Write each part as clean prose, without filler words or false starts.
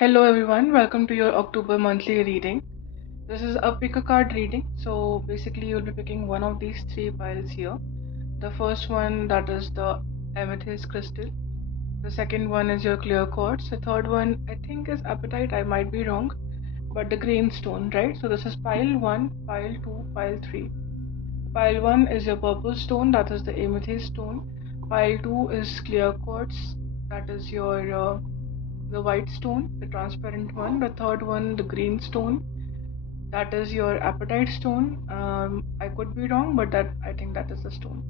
Hello everyone, welcome to your October monthly reading. This is a pick a card reading. So basically you'll be picking one of these three piles here. The first one, that is the amethyst crystal. The second one is your clear quartz. The third one I think is apatite, I might be wrong, but the green stone, right? So this is pile 1, pile 2, pile 3. Pile 1 is your purple stone, that is the amethyst stone. Pile 2 is clear quartz, that is your the white stone, the transparent one. The third one, the green stone, that is your apatite stone. I could be wrong, but that I think that is the stone.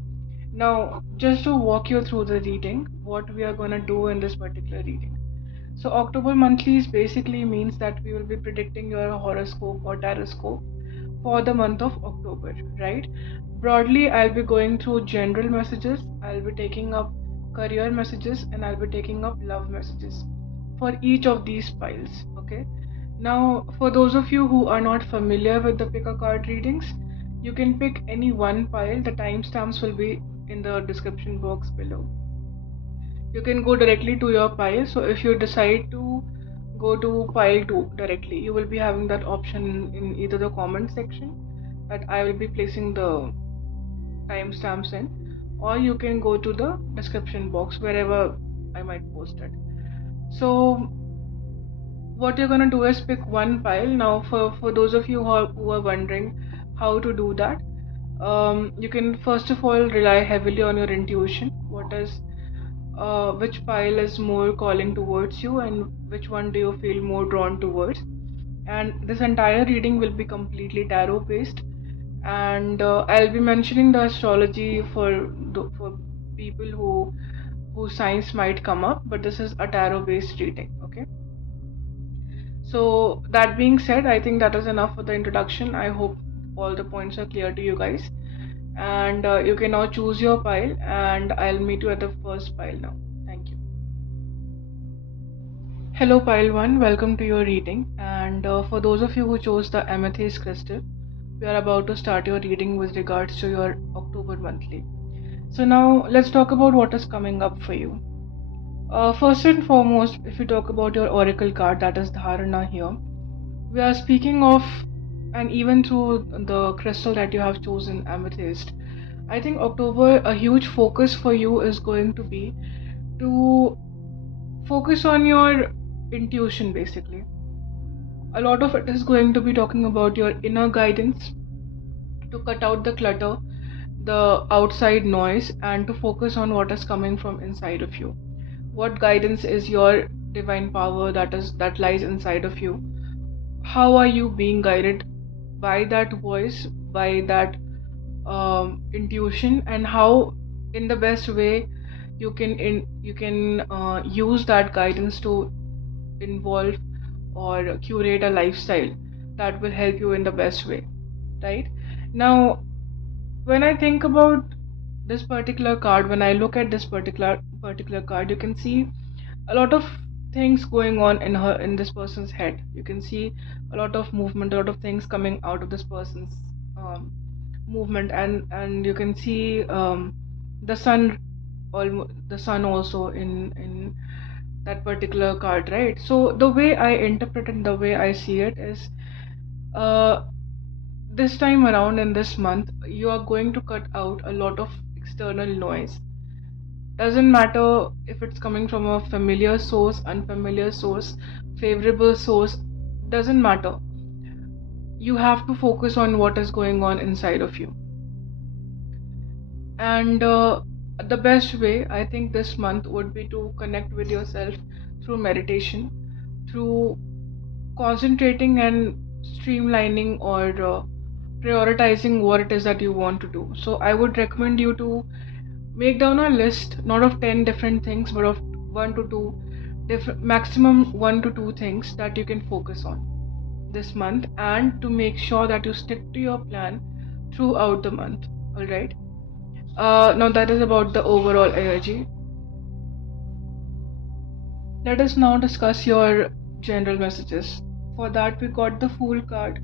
Now, just to walk you through the reading, what we are gonna do in this particular reading. So, October monthlies basically means that we will be predicting your horoscope or taroscope for the month of October, right? Broadly, I'll be going through general messages, I'll be taking up career messages, and I'll be taking up love messages for each of these piles, okay? Now, for those of you who are not familiar with the pick a card readings, you can pick any one pile. The timestamps will be in the description box below. You can go directly to your pile. So if you decide to go to pile 2 directly, you will be having that option in either the comment section that I will be placing the timestamps in, or you can go to the description box wherever I might post it. So what you're gonna do is pick one pile. Now, for those of you who are wondering how to do that, you can first of all rely heavily on your intuition. Which pile is more calling towards you, and which one do you feel more drawn towards? And this entire reading will be completely tarot based, and I'll be mentioning the astrology for people whose signs might come up, but this is a tarot based reading. Okay. So that being said, I think that is enough for the introduction. I hope all the points are clear to you guys. And you can now choose your pile, and I'll meet you at the first pile now. Thank you. Hello, pile 1. Welcome to your reading. And for those of you who chose the amethyst crystal, we are about to start your reading with regards to your October monthly. So now let's talk about what is coming up for you. First and foremost, if you talk about your oracle card, that is Dharana here, we are speaking of, and even through the crystal that you have chosen, amethyst, I think October, a huge focus for you is going to be to focus on your intuition basically. A lot of it is going to be talking about your inner guidance, to cut out the clutter, the outside noise, and to focus on what is coming from inside of you. What guidance is your divine power that lies inside of you? How are you being guided by that voice, by that intuition, and how in the best way you can use that guidance to involve or curate a lifestyle that will help you in the best way, right? Now, when I think about this particular card, when I look at this particular card, you can see a lot of things going on in this person's head. You can see a lot of movement, a lot of things coming out of this person's um, movement, and you can see the sun, the sun also in that particular card, right? So the way I interpret it, the way I see it is, uh, this time around in this month, you are going to cut out a lot of external noise. Doesn't matter if it's coming from a familiar source, unfamiliar source, favorable source, doesn't matter. You have to focus on what is going on inside of you. And the best way, I think, this month would be to connect with yourself through meditation, through concentrating and streamlining or prioritizing what it is that you want to do. So I would recommend you to make down a list, not of 10 different things, but of one to two different, maximum one to two things that you can focus on this month, and to make sure that you stick to your plan throughout the month. All right. Now that is about the overall energy. Let us now discuss your general messages. For that, we got the Fool card,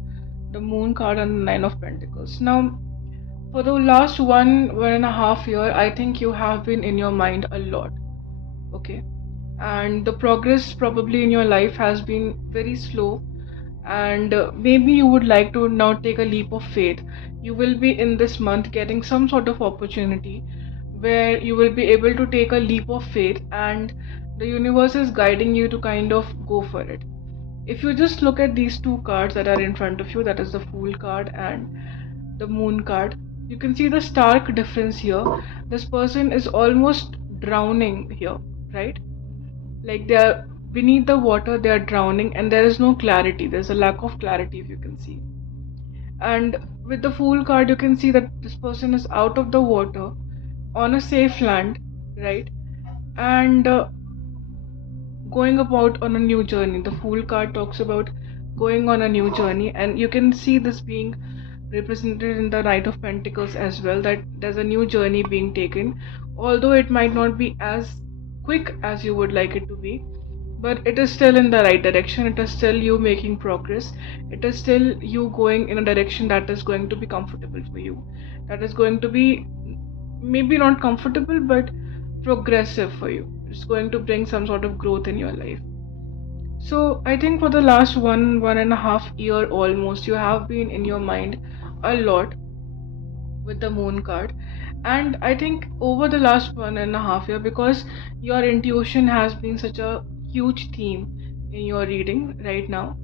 the Moon card, and the Nine of Pentacles. Now, for the last 1.5 years, I think you have been in your mind a lot. Okay. and the progress probably in your life has been very slow, and maybe you would like to now take a leap of faith. You will be in this month getting some sort of opportunity where you will be able to take a leap of faith, and the universe is guiding you to kind of go for it. If you just look at these two cards that are in front of you, that is the Fool card and the Moon card, you can see the stark difference here. This person is almost drowning here, right? Like they are beneath the water, they are drowning, and there is no clarity. There's a lack of clarity, if you can see. And with the Fool card, you can see that this person is out of the water on a safe land, right? And going about on a new journey. The Fool card talks about going on a new journey, and you can see this being represented in the Knight of Pentacles as well, that there's a new journey being taken, although it might not be as quick as you would like it to be, but it is still in the right direction. It is still you making progress. It is still you going in a direction that is going to be comfortable for you, that is going to be maybe not comfortable but progressive for you. It's going to bring some sort of growth in your life. So I think for the last 1.5 year almost, you have been in your mind a lot with the Moon card. And I think over the last 1.5 year, because your intuition has been such a huge theme in your reading right now,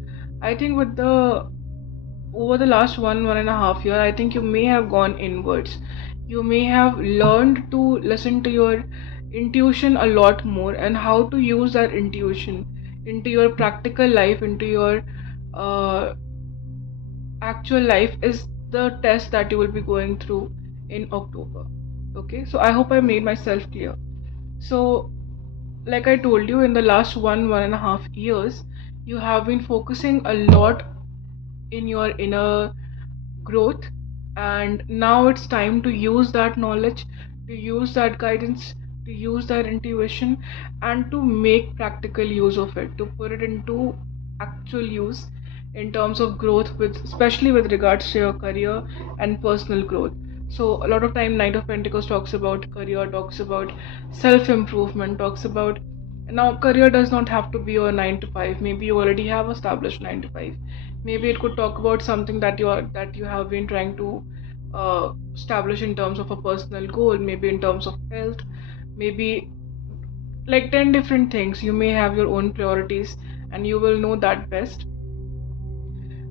I think with the over the last 1.5 year, I think you may have gone inwards. You may have learned to listen to your intuition a lot more, and how to use that intuition into your practical life, into your uh, actual life, is the test that you will be going through in October. Okay, so I hope I made myself clear. So, like I told you, in the last 1.5 years, you have been focusing a lot in your inner growth, and now it's time to use that knowledge, to use that guidance, to use that intuition, and to make practical use of it, to put it into actual use in terms of growth, with especially with regards to your career and personal growth. So a lot of time Knight of Pentacles talks about career, talks about self improvement, talks about, now career does not have to be your 9 to 5. Maybe you already have established 9 to 5. Maybe it could talk about something that you have been trying to establish in terms of a personal goal, maybe in terms of health, maybe like 10 different things. You may have your own priorities, and you will know that best.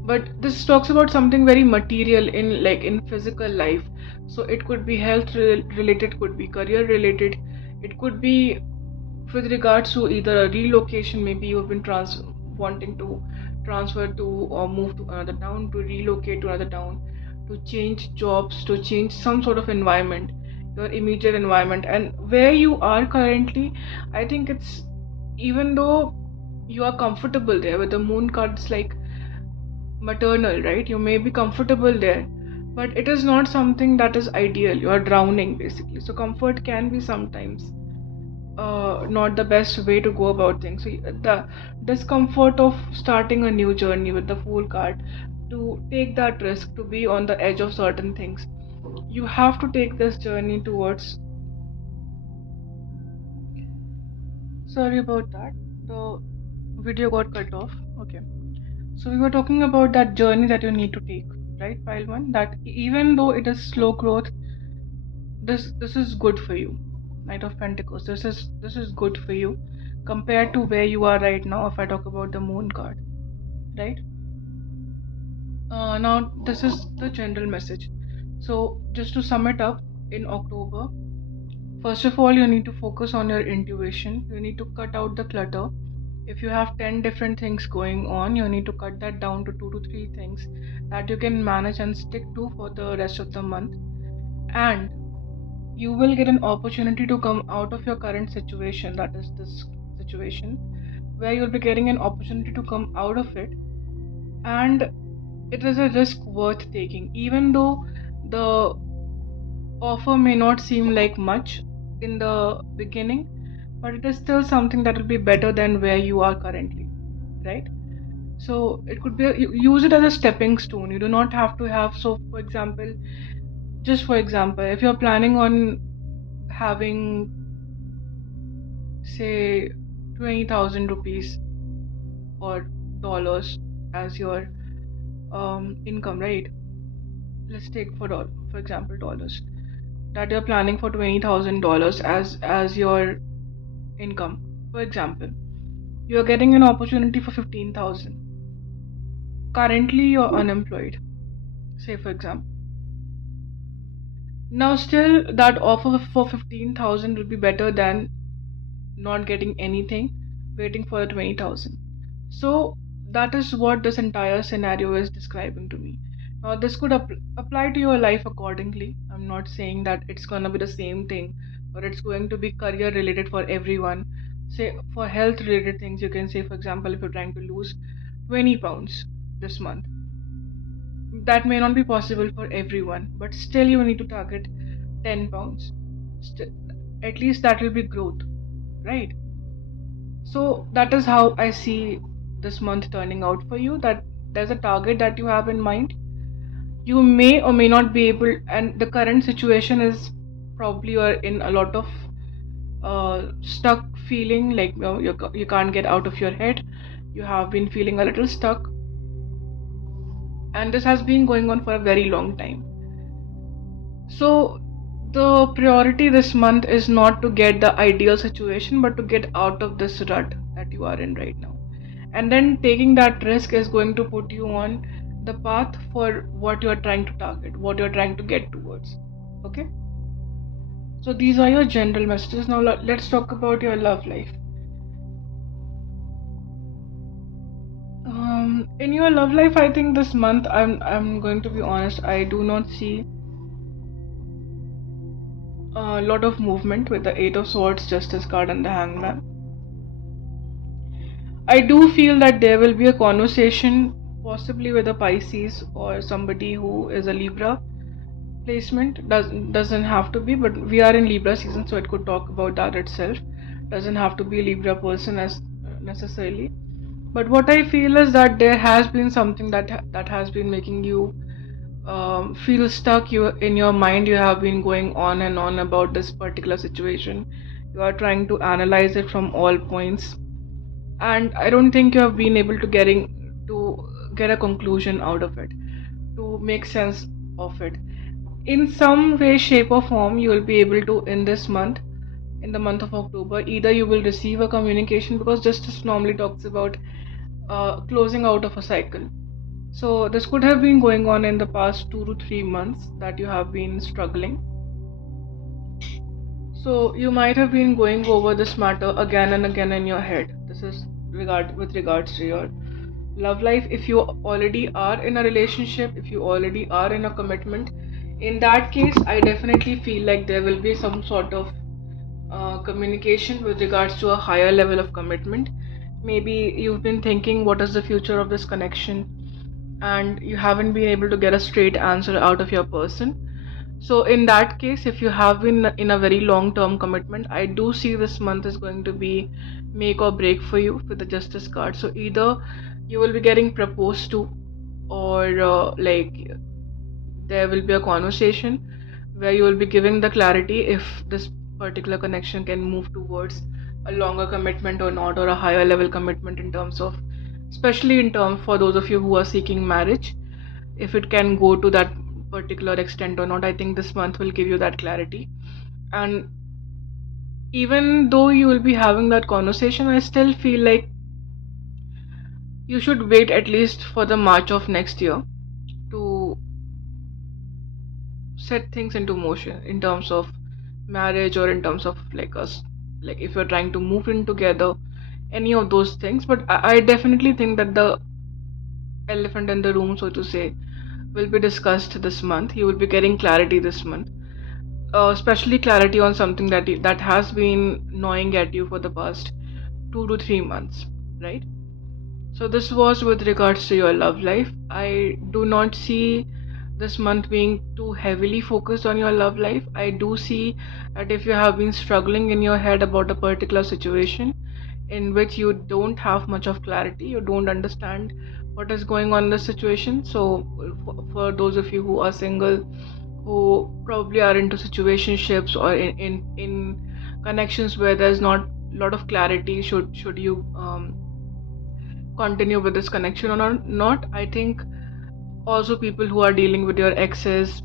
But this talks about something very material in, like, in physical life. So it could be health related, could be career related, it could be with regards to either a relocation. Maybe you've been wanting to transfer to or move to another town, to relocate to another town, to change jobs, to change some sort of environment, your immediate environment. And where you are currently, I think it's, even though you are comfortable there, with the Moon card, it's like maternal, right? You may be comfortable there, but it is not something that is ideal. You are drowning basically. So comfort can be sometimes not the best way to go about things. So the discomfort of starting a new journey with the Fool card, to take that risk, to be on the edge of certain things, you have to take this journey towards. Sorry about that. The video got cut off. Okay. So we were talking about that journey that you need to take, right? Pile one. That even though it is slow growth, this is good for you. Knight of Pentacles, this is good for you compared to where you are right now, if I talk about the Moon card, right? Now this is the general message. So just to sum it up, in October, first of all, you need to focus on your intuition. You need to cut out the clutter. If you have 10 different things going on, you need to cut that down to 2 to 3 things that you can manage and stick to for the rest of the month. And you will get an opportunity to come out of your current situation, that is this situation, where you'll be getting an opportunity to come out of it. And it is a risk worth taking, even though the offer may not seem like much in the beginning, but it is still something that will be better than where you are currently, right? So it could be use it as a stepping stone. You do not have to have, so for example, just for example, if you're planning on having, say, 20,000 rupees or dollars as your income, right? Let's take for example dollars, that you're planning for $20,000 as your income. For example, you're getting an opportunity for 15,000. Currently, you're unemployed. Say for example. Now, still, that offer for 15,000 will be better than not getting anything, waiting for the 20,000. So, that is what this entire scenario is describing to me. Now, this could apply to your life accordingly. I'm not saying that it's gonna be the same thing or it's going to be career related for everyone. Say, for health related things, you can say, for example, if you're trying to lose 20 pounds this month, that may not be possible for everyone, but still, you need to target 10 pounds. St- at least that will be growth, right? So that is how I see this month turning out for you, that there's a target that you have in mind. You may or may not be able, and the current situation is probably you're in a lot of stuck feeling, like you can't get out of your head. You have been feeling a little stuck, and this has been going on for a very long time. So, the priority this month is not to get the ideal situation, but to get out of this rut that you are in right now. And then taking that risk is going to put you on the path for what you are trying to target, what you are trying to get towards. Okay? So, these are your general messages. Now, let's talk about your love life. In your love life, I think this month, I'm going to be honest, I do not see a lot of movement with the Eight of Swords, Justice card, and the Hangman. I do feel that there will be a conversation, possibly with a Pisces or somebody who is a Libra placement. Doesn't have to be, but we are in Libra season, so it could talk about that itself. Doesn't have to be a Libra person as necessarily. But what I feel is that there has been something that has been making you feel stuck. You in your mind, you have been going on and on about this particular situation. You are trying to analyze it from all points, and I don't think you have been able to get a conclusion out of it, to make sense of it. In some way, shape, or form, you will be able to in this month, in the month of October. Either you will receive a communication, because justice normally talks about closing out of a cycle. So this could have been going on in the past 2 to 3 months that you have been struggling. So you might have been going over this matter again and again in your head. This is with regards to your love life. If you already are in a relationship, if you already are in a commitment, in that case, I definitely feel like there will be some sort of communication with regards to a higher level of commitment. Maybe you've been thinking, what is the future of this connection? And you haven't been able to get a straight answer out of your person. So, in that case, if you have been in a very long term commitment, I do see this month is going to be make or break for you with the Justice card. So, either you will be getting proposed to, or there will be a conversation where you will be giving the clarity if this particular connection can move towards a longer commitment or not, or a higher level commitment in terms of, especially in terms for those of you who are seeking marriage, if it can go to that particular extent or not. I think this month will give you that clarity. And even though you will be having that conversation, I still feel like you should wait at least for the March of next year to set things into motion in terms of marriage, or in terms of like us, like if you're trying to move in together, any of those things. But I definitely think that the elephant in the room, so to say, will be discussed this month. You will be getting clarity this month, especially clarity on something that has been gnawing at you for the past 2 to 3 months, right? So this was with regards to your love life. I do not see this month being too heavily focused on your love life. I do see that if you have been struggling in your head about a particular situation in which you don't have much of clarity, you don't understand what is going on in the situation. So for those of you who are single, who probably are into situationships, or in connections where there's not lot of clarity. Should you continue with this connection or not? I think also people who are dealing with your exes,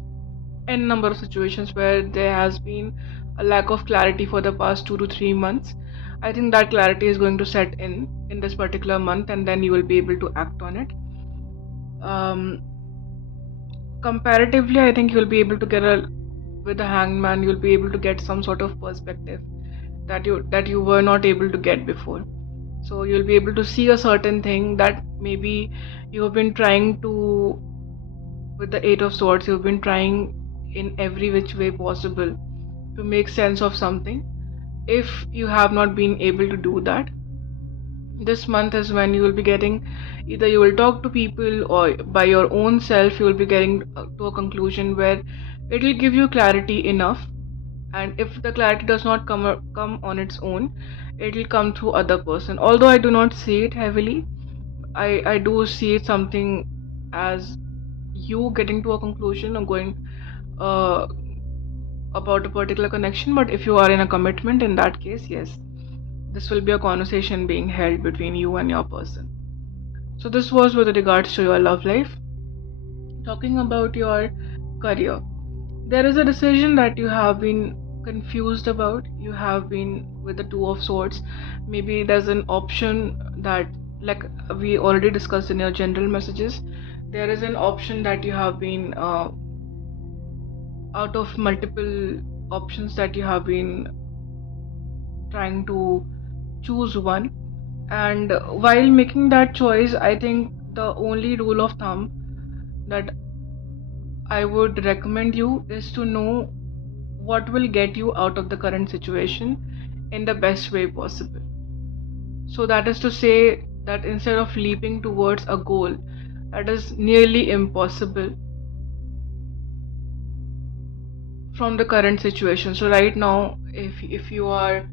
n number of situations where there has been a lack of clarity for the past 2 to 3 months. I think that clarity is going to set in this particular month, and then you will be able to act on it. um, Comparatively, I think you'll be able to get a with the hangman, you'll be able to get some sort of perspective that you were not able to get before. So you'll be able to see a certain thing that maybe you have been trying to. With the Eight of Swords, you've been trying in every which way possible to make sense of something. If you have not been able to do that, this month is when you will be getting, either you will talk to people or by your own self you will be getting to a conclusion where it will give you clarity enough. And if the clarity does not come on its own, it will come through other person. Although I do not see it heavily, I do see it something as you getting to a conclusion or going uh, about a particular connection. But if you are in a commitment, in that case, yes, this will be a conversation being held between you and your person. So this was with regards to your love life. Talking about your career, there is a decision that you have been confused about. You have been with the Two of Swords. Maybe there's an option that, like we already discussed in your general messages, there is an option that you have been out of multiple options that you have been trying to choose one. And while making that choice, I think the only rule of thumb that I would recommend you is to know what will get you out of the current situation in the best way possible. So, that is to say, that instead of leaping towards a goal that is nearly impossible from the current situation. So, right now, if you are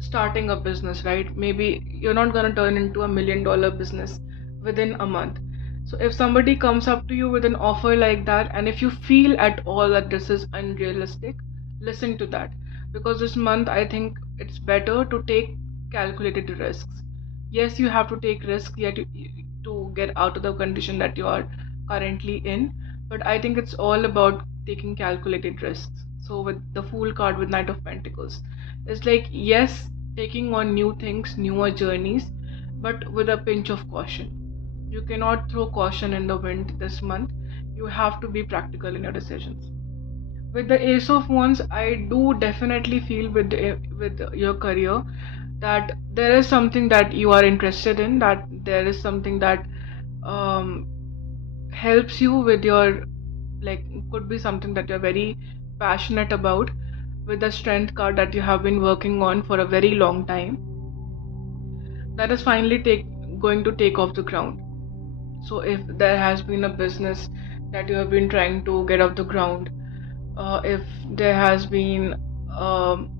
starting a business, right, maybe you're not going to turn into $1 million business within a month. So if somebody comes up to you with an offer like that, and if you feel at all that this is unrealistic, listen to that. Because this month I think it's better to take calculated risks. Yes, you have to take risks yet to get out of the condition that you are currently in, but I think it's all about taking calculated risks. So with the Fool card with Knight of Pentacles, it's like, yes, taking on new things, newer journeys, but with a pinch of caution. You cannot throw caution in the wind this month. You have to be practical in your decisions. With the Ace of Wands, I do definitely feel with your career that there is something that you are interested in, that there is something that um, helps you with your, like, could be something that you're very passionate about. With the Strength card that you have been working on for a very long time, that is finally going to take off the ground. So if there has been a business that you have been trying to get off the ground, if there has been um,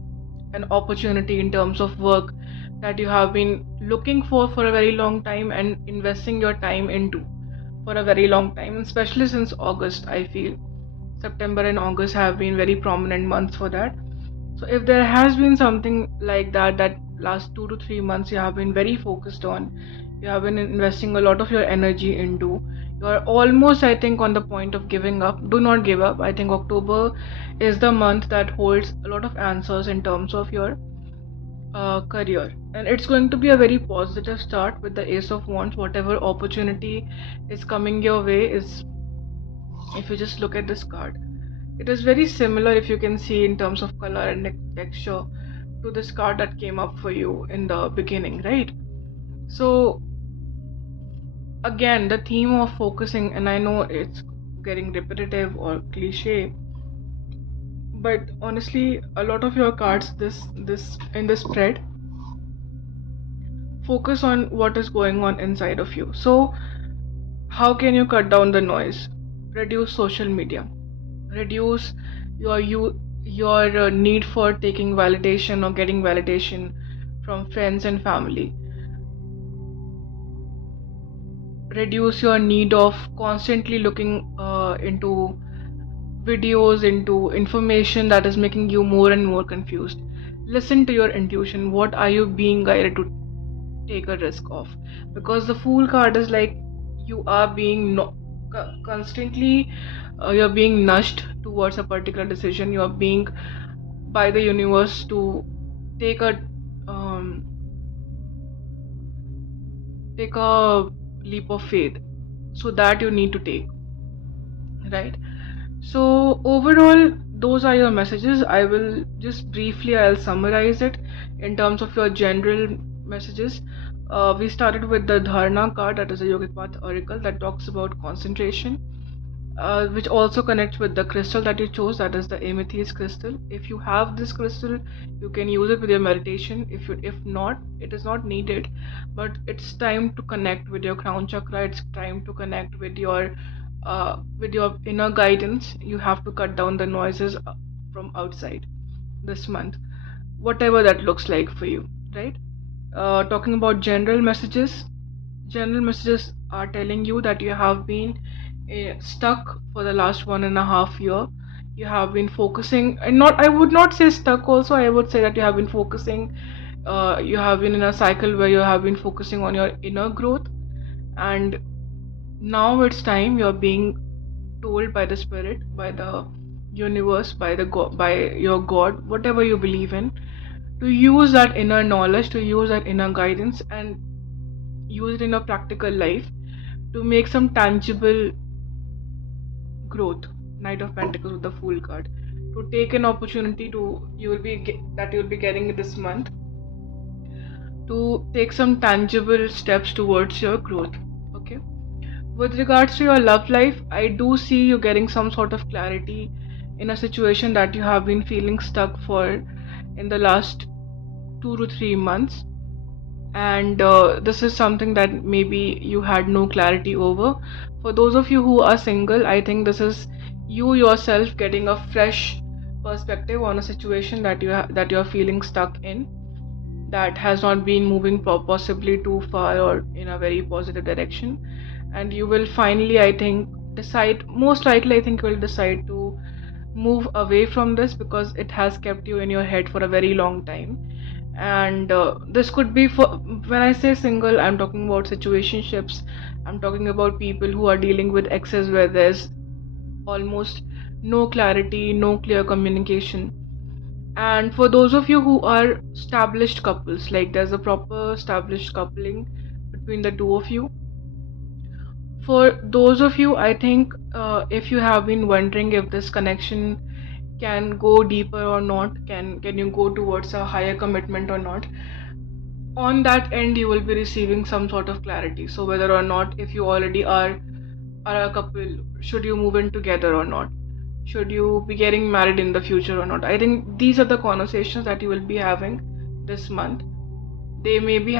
an opportunity in terms of work that you have been looking for a very long time and investing your time into for a very long time, especially since August, I feel September and August have been very prominent months for that. So if there has been something like that, that last 2 to 3 months you have been very focused on, you have been investing a lot of your energy into, you are almost, I think, on the point of giving up. Do not give up. I think October is the month that holds a lot of answers in terms of your career, and it's going to be a very positive start with the Ace of Wands. Whatever opportunity is coming your way is, if you just look at this card, it is very similar, if you can see, in terms of color and texture to this card that came up for you in the beginning, right? So again, the theme of focusing, and I know it's getting repetitive or cliche, but honestly, a lot of your cards this in the spread focus on what is going on inside of you. So how can you cut down the noise? Reduce social media, reduce your need for taking validation or getting validation from friends and family. Reduce your need of constantly looking into videos, into information that is making you more and more confused. listen to your intuition. What are you being guided to take a risk of? Because the Fool card is like you are being constantly you're being nudged towards a particular decision. You are being by the universe to take a um, take a leap of faith, so that you need to take, right? So overall, those are your messages. I will just briefly I'll summarize it in terms of your general messages. We started with the Dharna card, that is a Yogic Path oracle that talks about concentration, which also connects with the crystal that you chose, that is the amethyst crystal. If you have this crystal, you can use it with your meditation. If not, it is not needed, but it's time to connect with your crown chakra. It's time to connect with your inner guidance. You have to cut down the noises from outside this month, whatever that looks like for you, right? Talking about general messages are telling you that you have been stuck for the last 1.5 year. You have been focusing, and not, I would not say stuck, also I would say that you have been focusing, you have been in a cycle where you have been focusing on your inner growth, and now it's time. You're being told by the spirit, by the universe, by the god, by your god, whatever you believe in, to use that inner knowledge, to use that inner guidance, and use it in a practical life to make some tangible growth. Knight of Pentacles with the Fool card, to take an opportunity to that you'll be getting this month, to take some tangible steps towards your growth. Okay. With regards to your love life, I do see you getting some sort of clarity in a situation that you have been feeling stuck for in the last 2 to 3 months, and this is something that maybe you had no clarity over. For those of you who are single, I think this is you yourself getting a fresh perspective on a situation that that you're feeling stuck in, that has not been moving possibly too far or in a very positive direction, and you will finally, I think, decide, most likely I think you will decide to move away from this, because it has kept you in your head for a very long time. And this could be for, when I say single, I'm talking about situationships. I'm talking about people who are dealing with exes where there's almost no clarity, no clear communication. And for those of you who are established couples, like there's a proper established coupling between the two of you. For those of you, I think if you have been wondering if this connection can go deeper or not, can you go towards a higher commitment or not, on that end you will be receiving some sort of clarity. So whether or not, if you already are a couple, should you move in together or not, should you be getting married in the future or not, I think these are the conversations that you will be having this month. They may be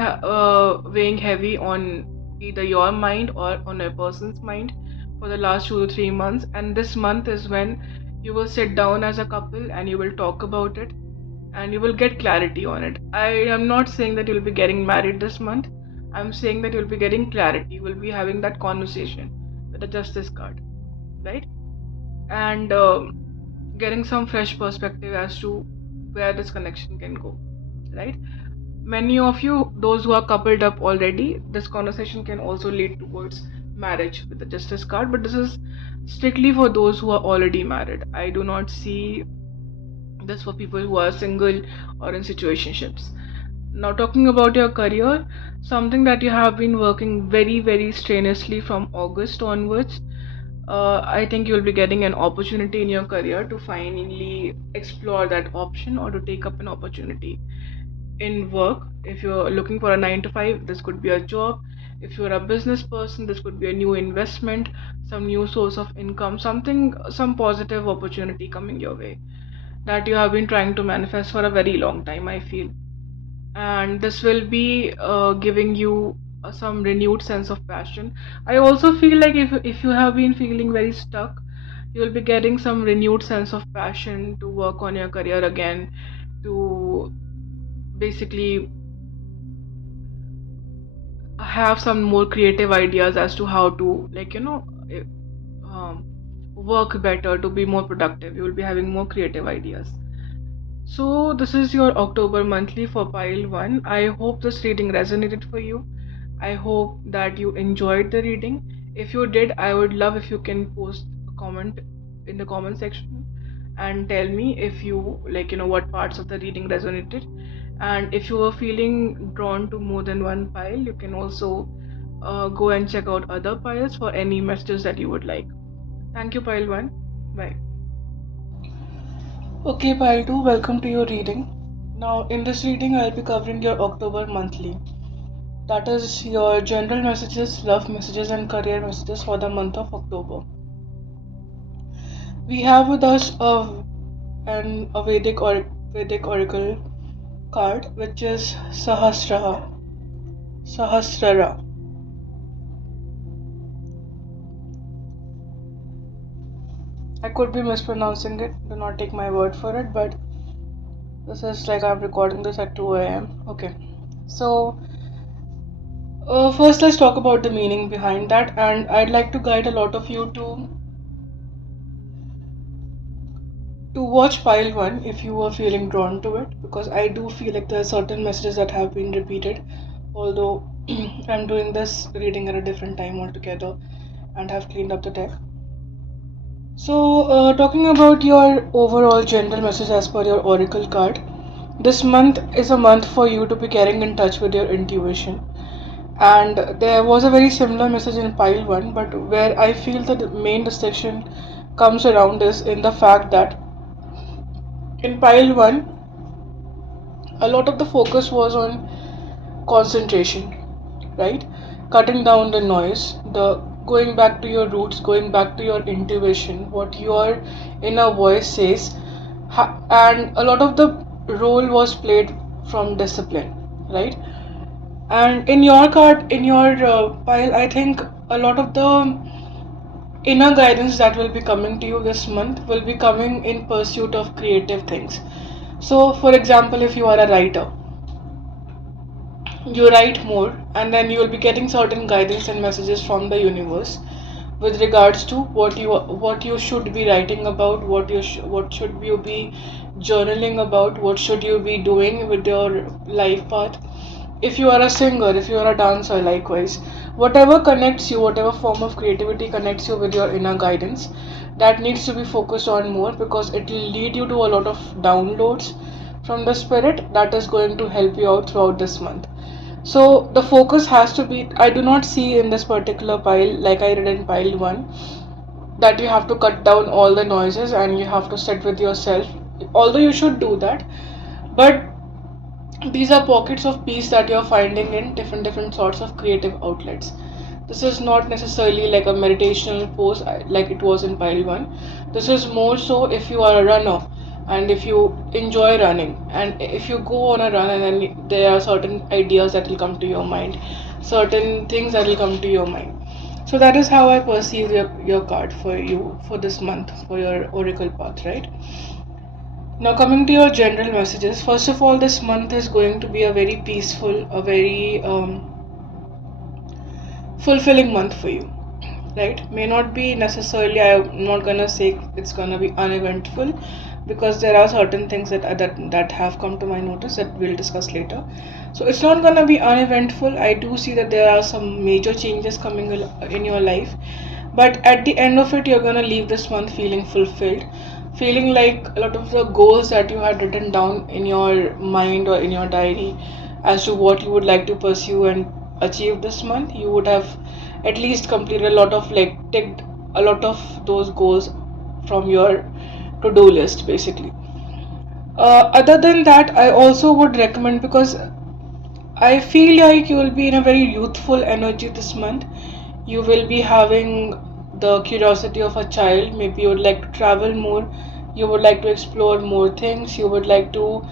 weighing heavy on either your mind or on a person's mind for the last 2 to 3 months, and this month is when you will sit down as a couple and you will talk about it and you will get clarity on it. I am not saying that you'll be getting married this month. I'm saying that you'll be getting clarity. You will be having that conversation with the Justice card, right? And getting some fresh perspective as to where this connection can go, right? Many of you, those who are coupled up already, this conversation can also lead towards marriage with the Justice card, but this is strictly for those who are already married. I do not see this for people who are single or in situationships. Now, talking about your career, something that you have been working very strenuously from August onwards, I think you'll be getting an opportunity in your career to finally explore that option, or to take up an opportunity in work. If you're looking for a 9 to 5, this could be a job. If you're a business person, this could be a new investment, some new source of income, something, some positive opportunity coming your way that you have been trying to manifest for a very long time, I feel. And this will be giving you some renewed sense of passion. I also feel like if you have been feeling very stuck, you will be getting some renewed sense of passion to work on your career again, to basically have some more creative ideas as to how to, like, um, work better, to be more productive. You will be having more creative ideas. So this is your October monthly for pile 1. I hope this reading resonated for you. I hope that you enjoyed the reading. If you did, I would love if you can post a comment in the comment section and tell me if you what parts of the reading resonated. And if you are feeling drawn to more than one pile, you can also go and check out other piles for any messages that you would like. Thank you, pile 1. Bye. Okay, pile 2, welcome to your reading. Now, in this reading, I'll be covering your October monthly. That is your general messages, love messages, and career messages for the month of October. We have with us a Vedic oracle card, which is Sahasrara. I could be mispronouncing it. Do not take my word for it, but this is like I'm recording this at 2 a.m. Okay, so first let's talk about the meaning behind that, and I'd like to guide a lot of you to watch pile 1 if you are feeling drawn to it, because I do feel like there are certain messages that have been repeated, although I'm doing this reading at a different time altogether and have cleaned up the deck. So, talking about your overall general message as per your oracle card, this month is a month for you to be getting in touch with your intuition. And there was a very similar message in pile 1, but where I feel that the main distinction comes around is in the fact that in pile 1, a lot of the focus was on concentration, right? Cutting down the noise, the going back to your roots, going back to your intuition, what your inner voice says, and a lot of the role was played from discipline, right? And in your card, in your pile, I think a lot of the inner guidance that will be coming to you this month will be coming in pursuit of creative things. So, for example, if you are a writer, you write more, and then you will be getting certain guidance and messages from the universe with regards to what you should be writing about, what should you be journaling about, what should you be doing with your life path. If you are a singer, if you are a dancer, likewise, whatever connects you, whatever form of creativity connects you with your inner guidance, that needs to be focused on more, because it will lead you to a lot of downloads from the spirit that is going to help you out throughout this month. So the focus has to be, I do not see in this particular pile, like I read in pile 1, that you have to cut down all the noises and you have to sit with yourself, although you should do that. But these are pockets of peace that you're finding in different sorts of creative outlets. This is not necessarily like a meditational pose like it was in pile 1. This is more so if you are a runner and if you enjoy running, and if you go on a run and then there are certain ideas that will come to your mind, certain things that will come to your mind. So that is how I perceive your card for you for this month, for your oracle path, right? Now, coming to your general messages, first of all, this month is going to be a very peaceful, a very fulfilling month for you, right? May not be necessarily, I'm not gonna say it's gonna be uneventful, because there are certain things that have come to my notice that we'll discuss later. So it's not gonna be uneventful. I do see that there are some major changes coming in your life, but at the end of it, you're gonna leave this month feeling fulfilled, feeling like a lot of the goals that you had written down in your mind or in your diary as to what you would like to pursue and achieve this month, you would have at least completed a lot of, like, ticked a lot of those goals from your to-do list, basically. Other than that, I also would recommend, because I feel like you will be in a very youthful energy this month. You will be having the curiosity of a child. Maybe you would like to travel more. You would like to explore more things. You would like to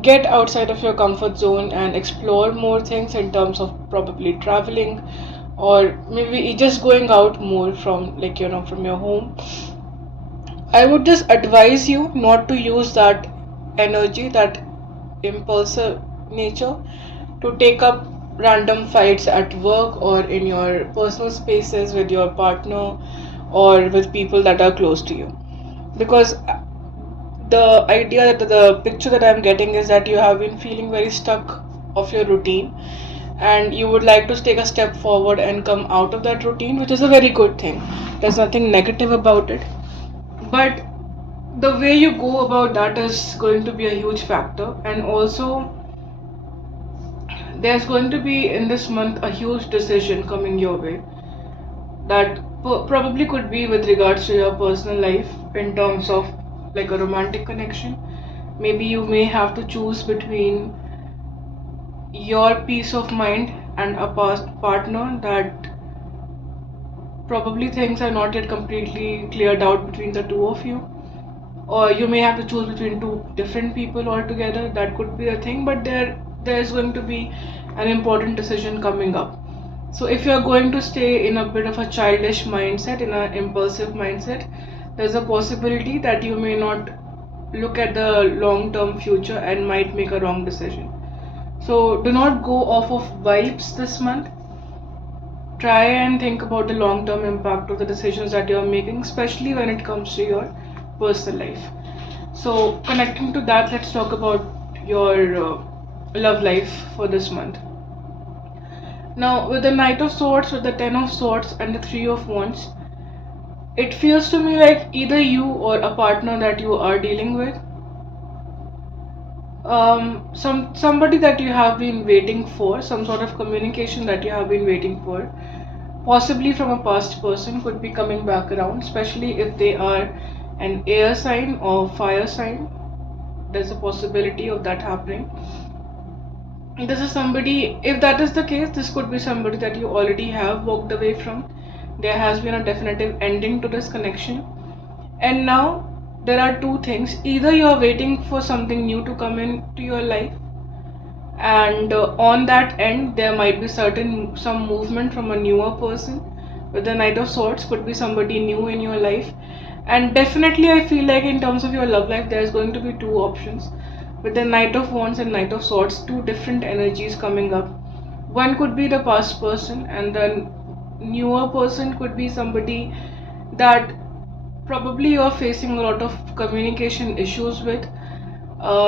get outside of your comfort zone and explore more things in terms of probably traveling, or maybe just going out more from, like, from your home. I would just advise you not to use that energy, that impulsive nature, to take up random fights at work or in your personal spaces with your partner or with people that are close to you, because the idea that the picture that I'm getting is that you have been feeling very stuck of your routine, and you would like to take a step forward and come out of that routine, which is a very good thing. There's nothing negative about it, but the way you go about that is going to be a huge factor. And also, there's going to be in this month a huge decision coming your way that probably could be with regards to your personal life in terms of like a romantic connection. Maybe you may have to choose between your peace of mind and a past partner that probably things are not yet completely cleared out between the two of you, or you may have to choose between two different people altogether. That could be a thing, but there's going to be an important decision coming up. So if you're going to stay in a bit of a childish mindset, in an impulsive mindset, there's a possibility that you may not look at the long term future and might make a wrong decision. So do not go off of vibes this month. Try and think about the long term impact of the decisions that you're making, especially when it comes to your personal life. So connecting to that, let's talk about your love life for this month. Now, with the Knight of Swords, with the Ten of Swords, and the Three of Wands, it feels to me like either you or a partner that you are dealing with, somebody that you have been waiting for, some sort of communication that you have been waiting for, possibly from a past person, could be coming back around, especially if they are an air sign or fire sign. There's a possibility of that happening. This is somebody, if that is the case, this could be somebody that you already have walked away from. There has been a definitive ending to this connection, and now there are two things. Either you are waiting for something new to come into your life, and on that end there might be some movement from a newer person. With the Knight of Swords, could be somebody new in your life. And definitely I feel like in terms of your love life, there's going to be two options. With the Knight of Wands and Knight of Swords, two different energies coming up. One could be the past person, and the newer person could be somebody that probably you're facing a lot of communication issues with.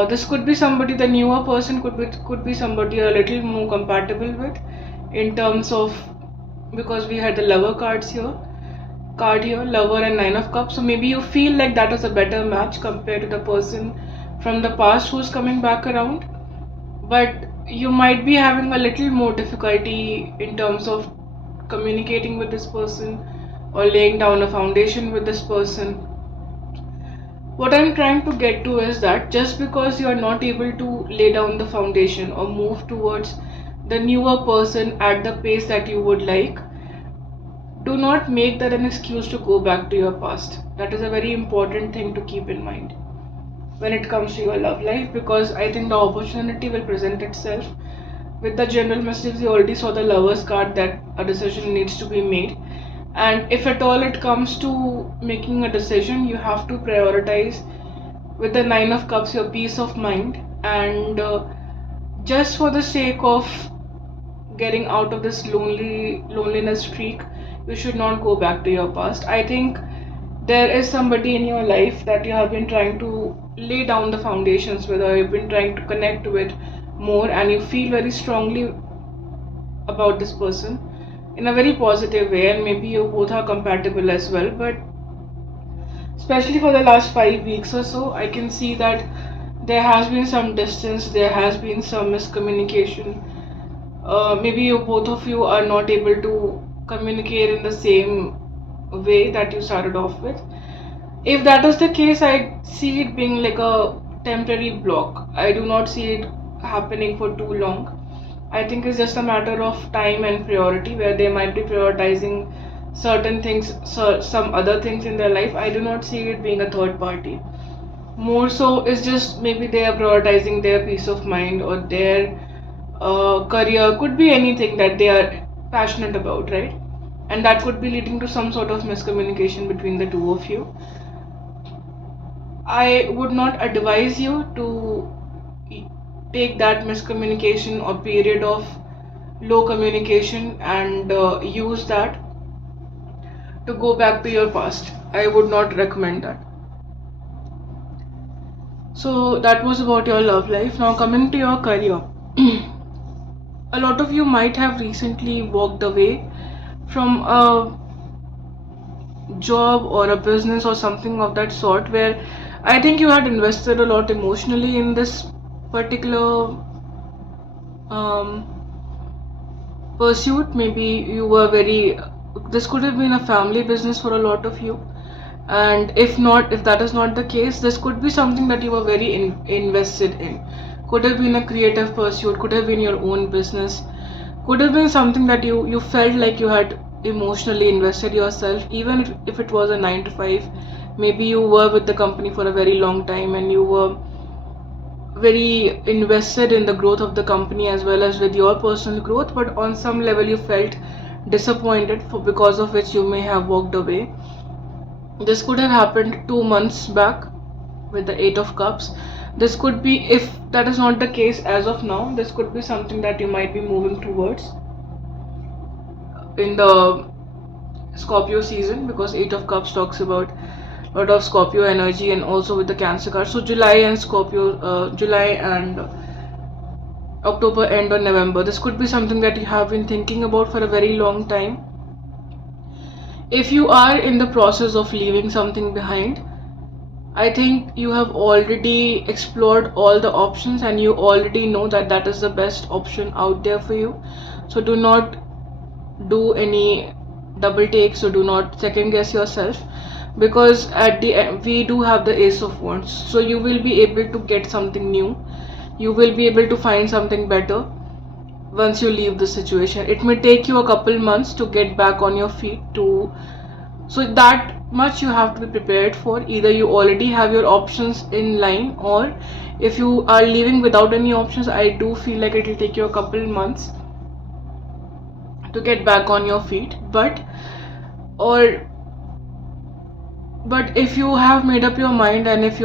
This could be somebody, the newer person could be somebody a little more compatible with, in terms of, because we had the lover card here, lover and Nine of Cups. So maybe you feel like that is a better match compared to the person from the past who's coming back around, but you might be having a little more difficulty in terms of communicating with this person or laying down a foundation with this person. What I'm trying to get to is that just because you are not able to lay down the foundation or move towards the newer person at the pace that you would like, do not make that an excuse to go back to your past. That is a very important thing to keep in mind when it comes to your love life, because I think the opportunity will present itself. With the general message, you already saw the Lover's card, that a decision needs to be made. And if at all it comes to making a decision, you have to prioritize, with the Nine of Cups, your peace of mind. And just for the sake of getting out of this loneliness streak, you should not go back to your past. I think there is somebody in your life that you have been trying to lay down the foundations with, or you've been trying to connect with more, and you feel very strongly about this person in a very positive way, and maybe you both are compatible as well. But especially for the last 5 weeks or so, I can see that there has been some distance, there has been some miscommunication. Maybe you both of you are not able to communicate in the same way that you started off with. If that is the case, I see it being like a temporary block. I do not see it happening for too long. I think it's just a matter of time and priority, where they might be prioritizing certain things, some other things in their life. I do not see it being a third party. More so, it's just maybe they are prioritizing their peace of mind or their career. Could be anything that they are passionate about, right? And that could be leading to some sort of miscommunication between the two of you. I would not advise you to take that miscommunication or period of low communication and use that to go back to your past. I would not recommend that. So that was about your love life. Now coming to your career. A lot of you might have recently walked away from a job or a business or something of that sort, where I think you had invested a lot emotionally in this particular um, pursuit. Maybe you were very, this could have been a family business for a lot of you, and if not, if that is not the case, this could be something that you were very invested in. Could have been a creative pursuit, could have been your own business, could have been something that you felt like you had emotionally invested yourself, even if it was a 9 to 5. Maybe you were with the company for a very long time and you were very invested in the growth of the company as well as with your personal growth, but on some level you felt disappointed, for because of which you may have walked away. This could have happened 2 months back with the 8 of cups. This could be, if that is not the case as of now, this could be something that you might be moving towards in the Scorpio season, because 8 of cups talks about a lot of Scorpio energy, and also with the Cancer card. So July and July and October end or November, this could be something that you have been thinking about for a very long time. If you are in the process of leaving something behind, I think you have already explored all the options and you already know that that is the best option out there for you. So do not do any double takes, or do not second guess yourself, because at the end we do have the Ace of Wands. So you will be able to get something new, you will be able to find something better once you leave the situation. It may take you a couple months to get back on your feet, to so that much you have to be prepared for. Either you already have your options in line, or if you are leaving without any options, I do feel like it will take you a couple months to get back on your feet. Or but if you have made up your mind, and if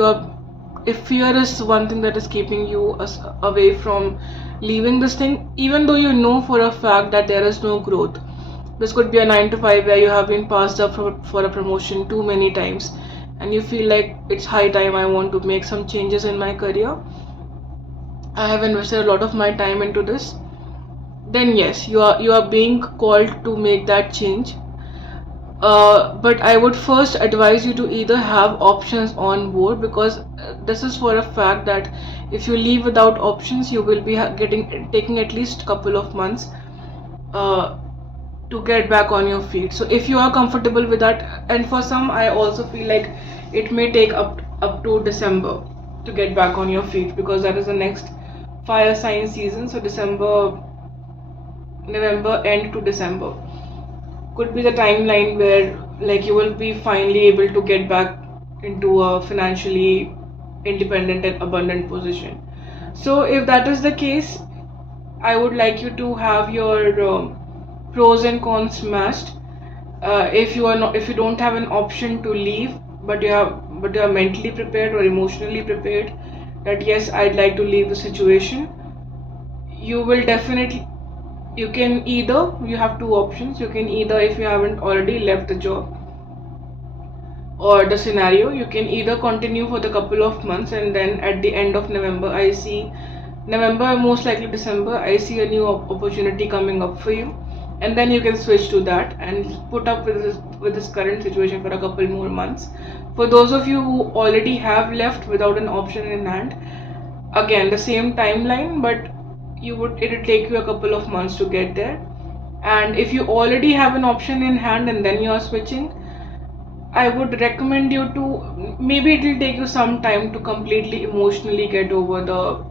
fear is one thing that is keeping you away from leaving this thing, even though you know for a fact that there is no growth, this could be a 9 to 5 where you have been passed up for a promotion too many times, and you feel like it's high time, I want to make some changes in my career, I have invested a lot of my time into this, then yes, you are being called to make that change. But I would first advise you to either have options on board, because this is for a fact that if you leave without options, you will be taking at least couple of months uh, to get back on your feet. So if you are comfortable with that, and for some I also feel like it may take up to December to get back on your feet, because that is the next fire sign season. So November end to December could be the timeline where, like, you will be finally able to get back into a financially independent and abundant position. So if that is the case, I would like you to have your pros and cons matched. If you don't have an option to leave, but you are mentally prepared or emotionally prepared that yes, I'd like to leave the situation, you will definitely, you have two options. You can either, if you haven't already left the job or the scenario, you can either continue for the couple of months, and then at the end of November, most likely December, I see a new opportunity coming up for you, and then you can switch to that and put up with this current situation for a couple more months. For those of you who already have left without an option in hand, again the same timeline, but it will take you a couple of months to get there. And if you already have an option in hand and then you are switching, I would recommend you to, maybe it will take you some time to completely emotionally get over the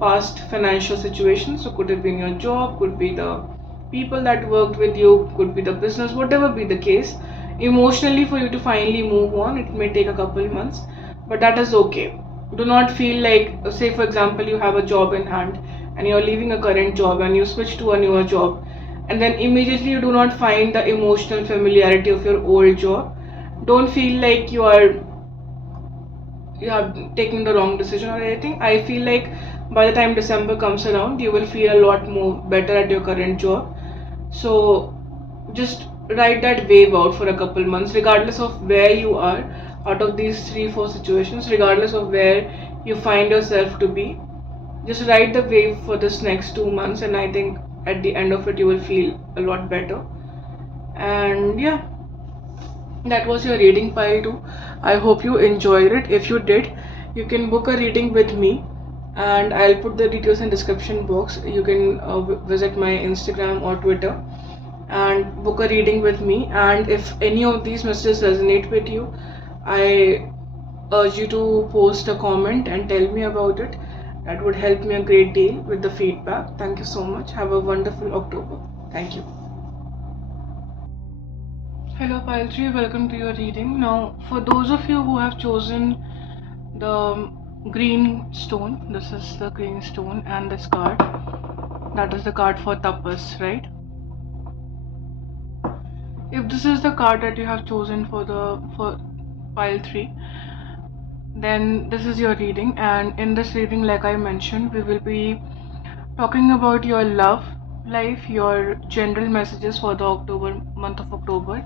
past financial situation. So could it be your job, could be the people that worked with you, could be the business, whatever be the case, emotionally for you to finally move on, it may take a couple months, but that is okay. Do not feel like, say for example, you have a job in hand and you're leaving a current job and you switch to a newer job, and then immediately you do not find the emotional familiarity of your old job. Don't feel like you are taking the wrong decision or anything. I feel like by the time December comes around, you will feel a lot more better at your current job. So just ride that wave out for a couple months, regardless of where you are out of these 3-4 situations, regardless of where you find yourself to be. Just ride the wave for this next 2 months, and I think at the end of it you will feel a lot better. And yeah, that was your reading pile too. I hope you enjoyed it. If you did, you can book a reading with me, and I'll put the details in description box. You can visit my Instagram or Twitter and book a reading with me. And if any of these messages resonate with you, I urge you to post a comment and tell me about it. That would help me a great deal with the feedback. Thank you so much. Have a wonderful October. Thank you. Hello Pile 3, welcome to your reading. Now, for those of you who have chosen the green stone, this is the green stone, and this card, that is the card for tapas, right? If this is the card that you have chosen for Pile 3, then this is your reading. And in this reading, like I mentioned, we will be talking about your love life, your general messages for the month of October,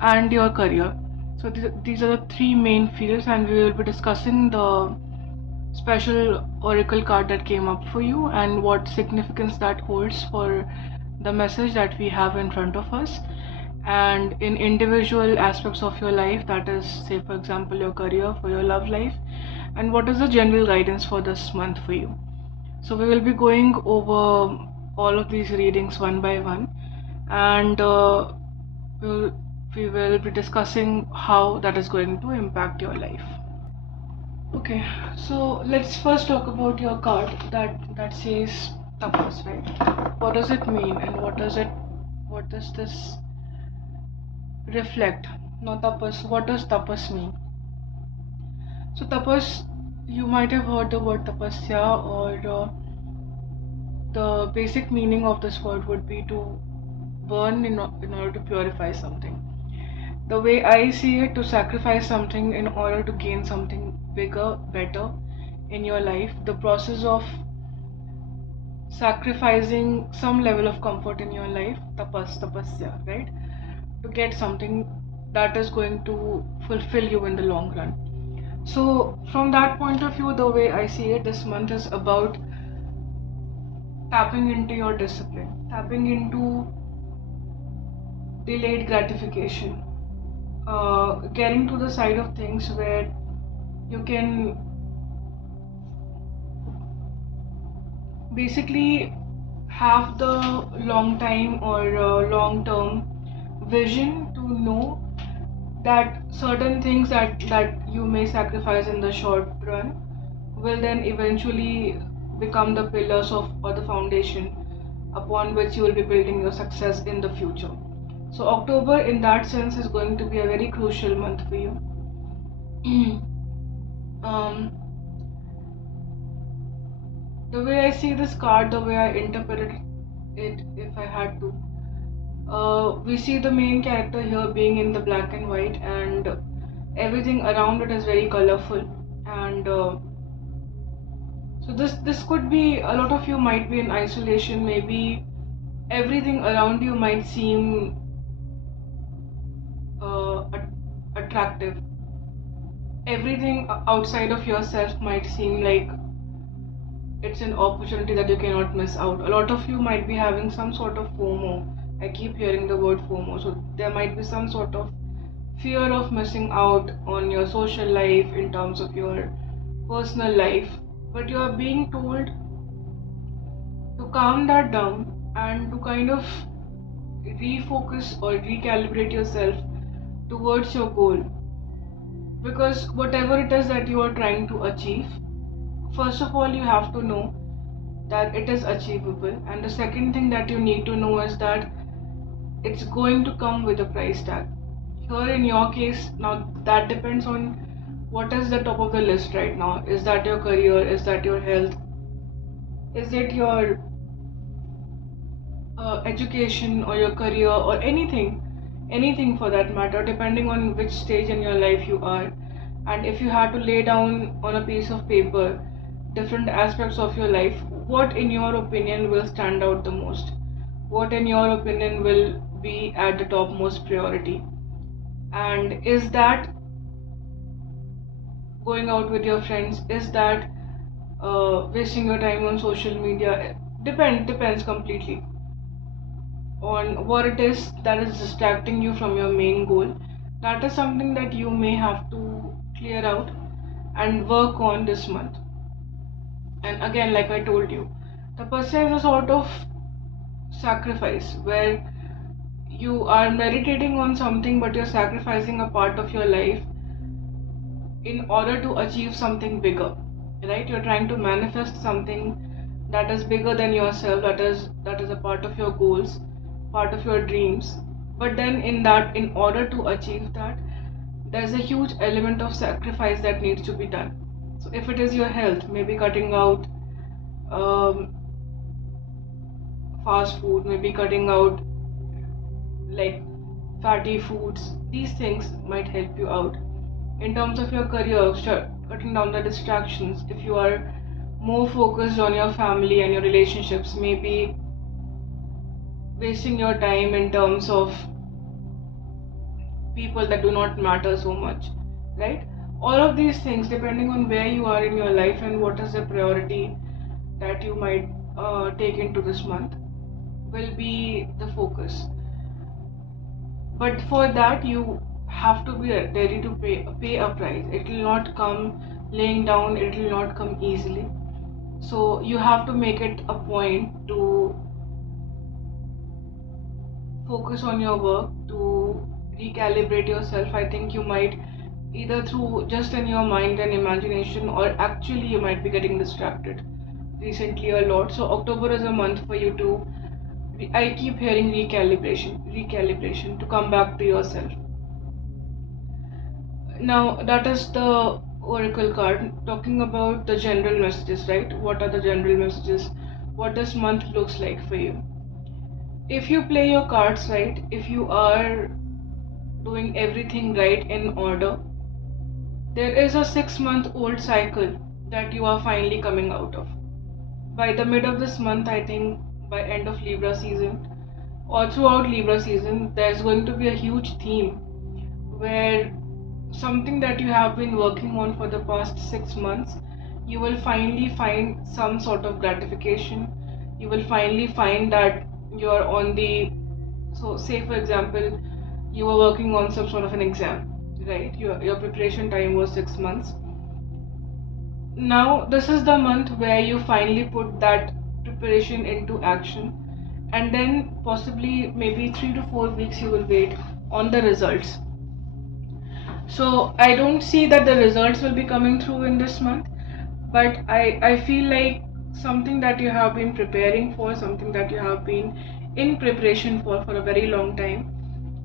and your career. So these are the three main fields, and we will be discussing the special oracle card that came up for you and what significance that holds for the message that we have in front of us, and in individual aspects of your life, that is, say for example, your career, for your love life, and what is the general guidance for this month for you. So we will be going over all of these readings one by one, and we'll, we will be discussing how that is going to impact your life. Okay, so let's first talk about your card that says tapas, right? What does it mean, and what does this reflect? No, tapas. What does tapas mean? So tapas, you might have heard the word tapasya, or the basic meaning of this word would be to burn in order to purify something. The way I see it, to sacrifice something in order to gain something bigger, better in your life. The process of sacrificing some level of comfort in your life, tapasya, right? To get something that is going to fulfill you in the long run. So, from that point of view, the way I see it, this month is about tapping into your discipline, tapping into delayed gratification, getting to the side of things where you can basically have the long time or long term vision to know that certain things that you may sacrifice in the short run will then eventually become the pillars of or the foundation upon which you will be building your success in the future. So October in that sense is going to be a very crucial month for you. um, the way I see this card, the way I interpreted it, if I had to, we see the main character here being in the black and white, and everything around it is very colorful. And so this could be, a lot of you might be in isolation. Maybe everything around you might seem attractive. Everything outside of yourself might seem like it's an opportunity that you cannot miss out. A lot of you might be having some sort of FOMO. I keep hearing the word FOMO. So there might be some sort of fear of missing out on your social life in terms of your personal life. But you are being told to calm that down and to kind of refocus or recalibrate yourself towards your goal. Because whatever it is that you are trying to achieve, first of all, you have to know that it is achievable, and the second thing that you need to know is that it's going to come with a price tag. Here in your case, now that depends on what is the top of the list right now. Is that your career? Is that your health? Is it your education or your career or anything for that matter, depending on which stage in your life you are. And if you had to lay down on a piece of paper different aspects of your life, what in your opinion will stand out the most? What in your opinion will be at the topmost priority? And is that going out with your friends? Is that wasting your time on social media? Depends completely on what it is that is distracting you from your main goal. That is something that you may have to clear out and work on this month. And again, like I told you, the person is a sort of sacrifice where you are meditating on something but you're sacrificing a part of your life in order to achieve something bigger, right? You're trying to manifest something that is bigger than yourself, that is a part of your goals, part of your dreams. But then in order to achieve that, there's a huge element of sacrifice that needs to be done. So if it is your health, maybe cutting out um, fast food, maybe cutting out like fatty foods, these things might help you out. In terms of your career, cutting down the distractions. If you are more focused on your family and your relationships, maybe wasting your time in terms of people that do not matter so much, right? All of these things, depending on where you are in your life and what is the priority that you might take into this month, will be the focus. But for that, you have to be ready to pay a price. It will not come laying down, it will not come easily. So you have to make it a point to focus on your work, to recalibrate yourself. I think you might either through just in your mind and imagination, or actually you might be getting distracted recently a lot. So October is a month for you to, I keep hearing recalibration to come back to yourself. Now that is the oracle card talking about the general messages, right? What are the general messages? What this month looks like for you? If you play your cards right, if you are doing everything right in order, there is a 6 month old cycle that you are finally coming out of. By the mid of this month, I think by end of Libra season or throughout Libra season, there's going to be a huge theme where something that you have been working on for the past 6 months, you will finally find some sort of gratification. You will finally find that you're on the, so say for example, you were working on some sort of an exam, right? Your preparation time was 6 months. Now this is the month where you finally put that preparation into action, and then possibly maybe 3 to 4 weeks you will wait on the results. So I don't see that the results will be coming through in this month, but I feel like something that you have been preparing for, something that you have been in preparation for a very long time,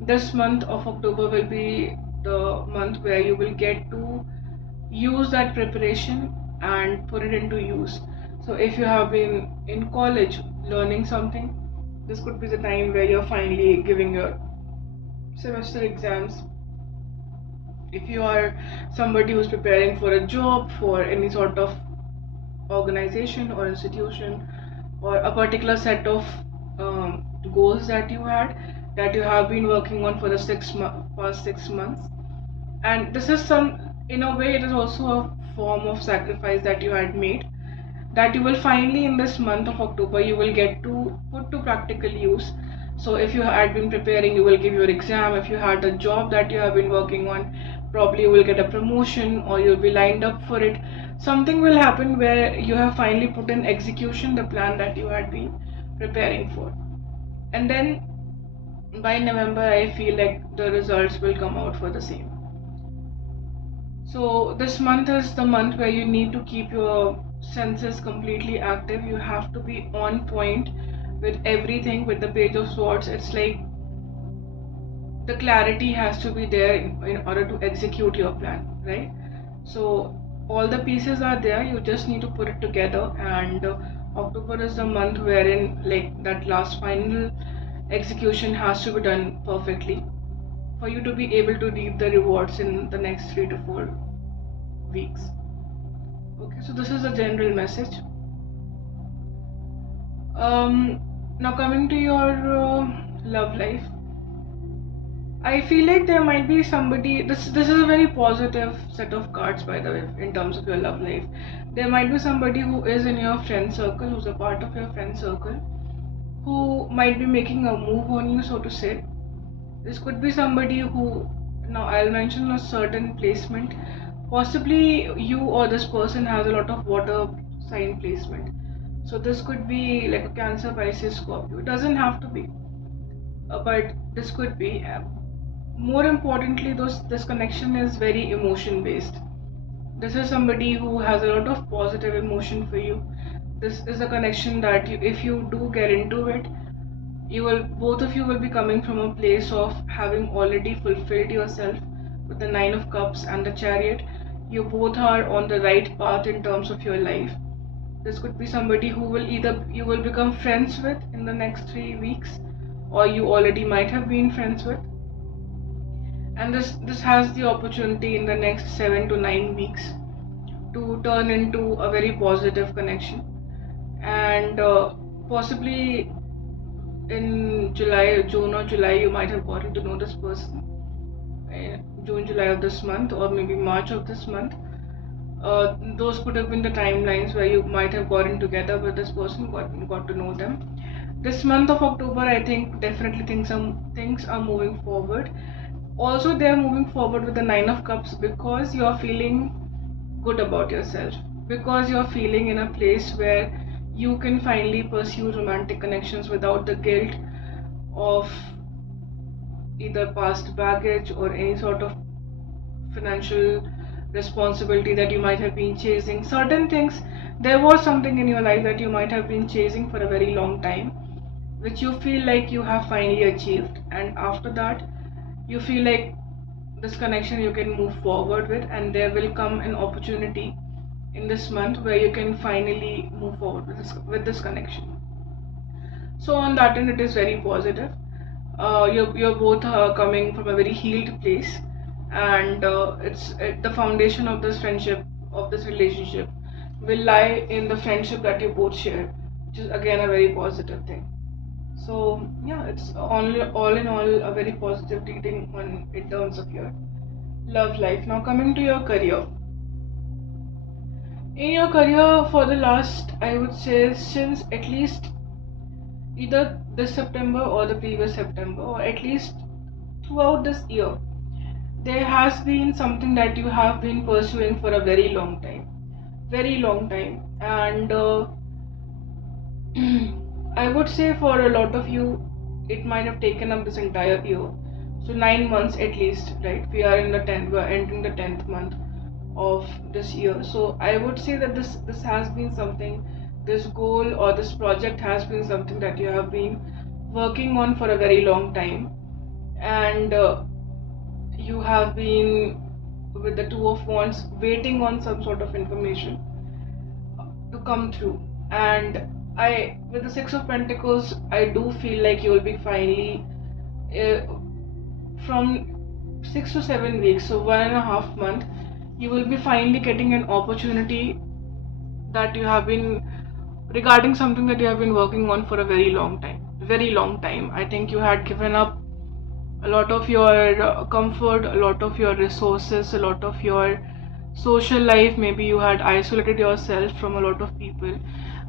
this month of October will be the month where you will get to use that preparation and put it into use. So if you have been in college learning something, this could be the time where you're finally giving your semester exams. If you are somebody who's preparing for a job, for any sort of organization or institution, or a particular set of goals that you had, that you have been working on for the past 6 months, and this is some, in a way it is also a form of sacrifice that you had made, that you will finally in this month of October you will get to put to practical use. So if you had been preparing, you will give your exam. If you had a job that you have been working on, probably you will get a promotion or you'll be lined up for it. Something will happen where you have finally put in execution the plan that you had been preparing for. And then by November, I feel like the results will come out for the same. So this month is the month where you need to keep your senses completely active. You have to be on point with everything. With the Page of Swords, it's like the clarity has to be there in order to execute your plan, right? So all the pieces are there, you just need to put it together. And October is the month wherein like that last final execution has to be done perfectly for you to be able to reap the rewards in the next 3 to 4 weeks. Okay, so this is a general message. Now coming to your love life, I feel like there might be somebody. This is a very positive set of cards, by the way, in terms of your love life. There might be somebody who is in your friend circle, who's a part of your friend circle, who might be making a move on you, so to say. This could be somebody who, now I'll mention a certain placement. Possibly you or this person has a lot of water sign placement. So this could be like a Cancer, Pisces, Scorpio. It doesn't have to be, but this could be. More importantly, this connection is very emotion based. This is somebody who has a lot of positive emotion for you. This is a connection that you, if you do get into it, you will, both of you will be coming from a place of having already fulfilled yourself with the Nine of Cups and the Chariot. You both are on the right path in terms of your life. This could be somebody who will either you will become friends with in the next 3 weeks, or you already might have been friends with. And this has the opportunity in the next 7 to 9 weeks to turn into a very positive connection. And possibly in June or July, you might have gotten to know this person. June, July of this month, or maybe March of this month. Those could have been the timelines where you might have gotten together with this person, got to know them. This month of October, I think definitely things are moving forward. Also, they are moving forward with the Nine of Cups because you are feeling good about yourself, because you're feeling in a place where you can finally pursue romantic connections without the guilt of either past baggage or any sort of financial responsibility that you might have been chasing. Certain things, there was something in your life that you might have been chasing for a very long time, which you feel like you have finally achieved, and after that, you feel like this connection you can move forward with, and there will come an opportunity in this month where you can finally move forward with this connection. So on that end, it is very positive. You're both coming from a very healed place, and the foundation of this friendship, of this relationship, will lie in the friendship that you both share, which is again a very positive thing. So yeah, it's all in all a very positive reading on in terms of your love life. Now coming to your career. In your career for the last, I would say, since at least either this September or the previous September, or at least throughout this year, there has been something that you have been pursuing for a very long time. Very long time. And I would say for a lot of you, it might have taken up this entire year. So 9 months at least, right? We are in the 10th, we are entering the 10th month of this year. So I would say that this has been something, this goal or this project has been something that you have been working on for a very long time, and you have been with the Two of Wands waiting on some sort of information to come through. And I, with the Six of Pentacles, I do feel like you will be finally uh, from 6 to 7 weeks, so 1.5 month, you will be finally getting an opportunity that you have been, regarding something that you have been working on for a very long time. Very long time. I think you had given up a lot of your comfort, a lot of your resources, a lot of your social life. Maybe you had isolated yourself from a lot of people,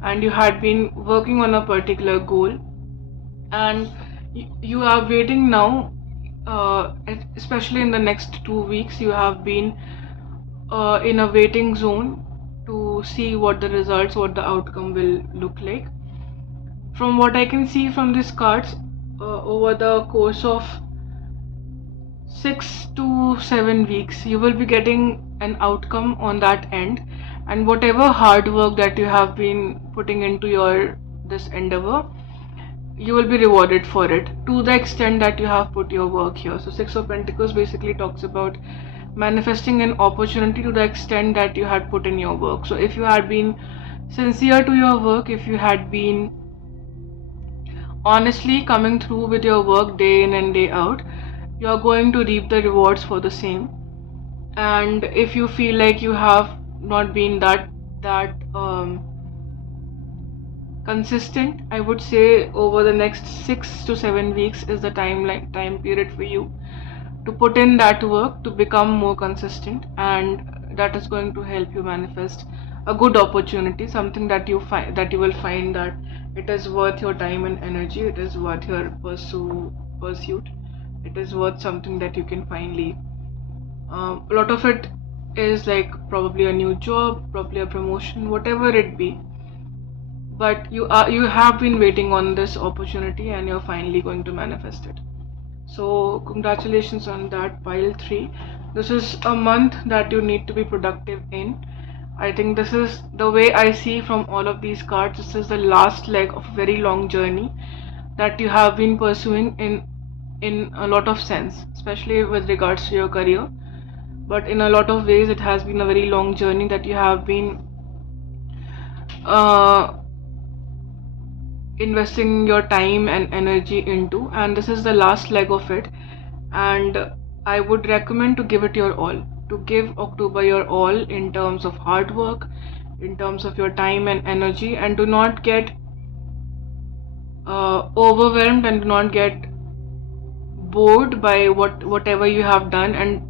and you had been working on a particular goal, and you are waiting now, especially in the next 2 weeks. You have been in a waiting zone to see what the results, what the outcome will look like. From what I can see from these cards, over the course of 6 to 7 weeks, you will be getting an outcome on that end, and whatever hard work that you have been putting into your this endeavor, you will be rewarded for it to the extent that you have put your work here. So Six of Pentacles basically talks about manifesting an opportunity to the extent that you had put in your work. So if you had been sincere to your work, if you had been honestly coming through with your work day in and day out, you are going to reap the rewards for the same. And if you feel like you have not been that consistent, I would say over the next 6 to 7 weeks is the time period for you to put in that work to become more consistent, and that is going to help you manifest a good opportunity, something that you will find that it is worth your time and energy, it is worth your pursuit, it is worth something that you can finally a lot of it is like probably a new job, probably a promotion, whatever it be, but you have been waiting on this opportunity and you're finally going to manifest it. So congratulations on that, pile 3. This is a month that you need to be productive in. I think this is the way I see from all of these cards. This is the last leg of a very long journey that you have been pursuing in a lot of sense, especially with regards to your career. But in a lot of ways, it has been a very long journey that you have been uh, investing your time and energy into, and this is the last leg of it. And I would recommend to give it your all, to give October your all in terms of hard work, in terms of your time and energy, and do not get overwhelmed and do not get bored by whatever you have done. And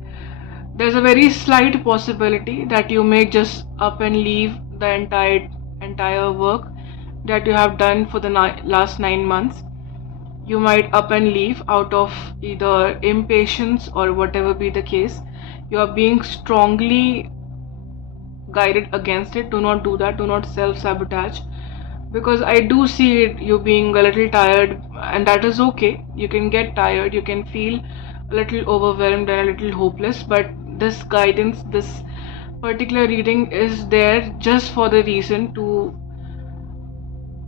there's a very slight possibility that you may just up and leave the entire work that you have done for the last 9 months. You might up and leave out of either impatience or whatever be the case. You are being strongly guided against it. Do not do that. Do not self-sabotage, because I do see it, you being a little tired, and that is okay. You can get tired, you can feel a little overwhelmed and a little hopeless, but this guidance, this particular reading is there just for the reason to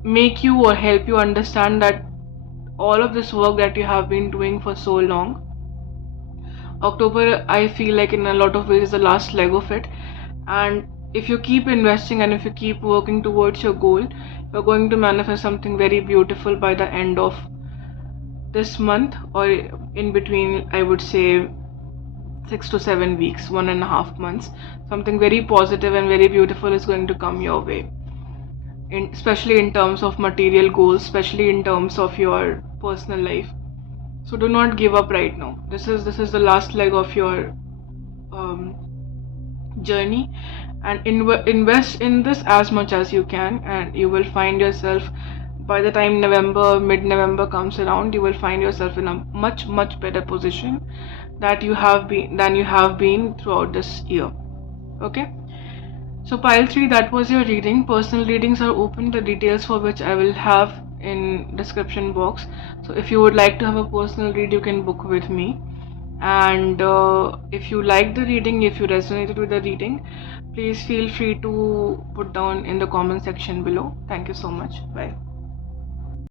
make you or help you understand that all of this work that you have been doing for so long, October, I feel like in a lot of ways is the last leg of it. And if you keep investing and if you keep working towards your goal, you're going to manifest something very beautiful by the end of this month, or in between, I would say 6 to 7 weeks, 1.5 months. Something very positive and very beautiful is going to come your way, especially in terms of material goals, especially in terms of your personal life. So do not give up right now. This is the last leg of your um, journey, and invest in this as much as you can, and you will find yourself, by the time mid-November comes around, you will find yourself in a much better position that you have been than you have been throughout this year. Okay, so pile 3, that was your reading. Personal readings are open, the details for which I will have in description box. So if you would like to have a personal read, you can book with me. And if you like the reading, if you resonated with the reading, please feel free to put down in the comment section below. Thank you so much. Bye.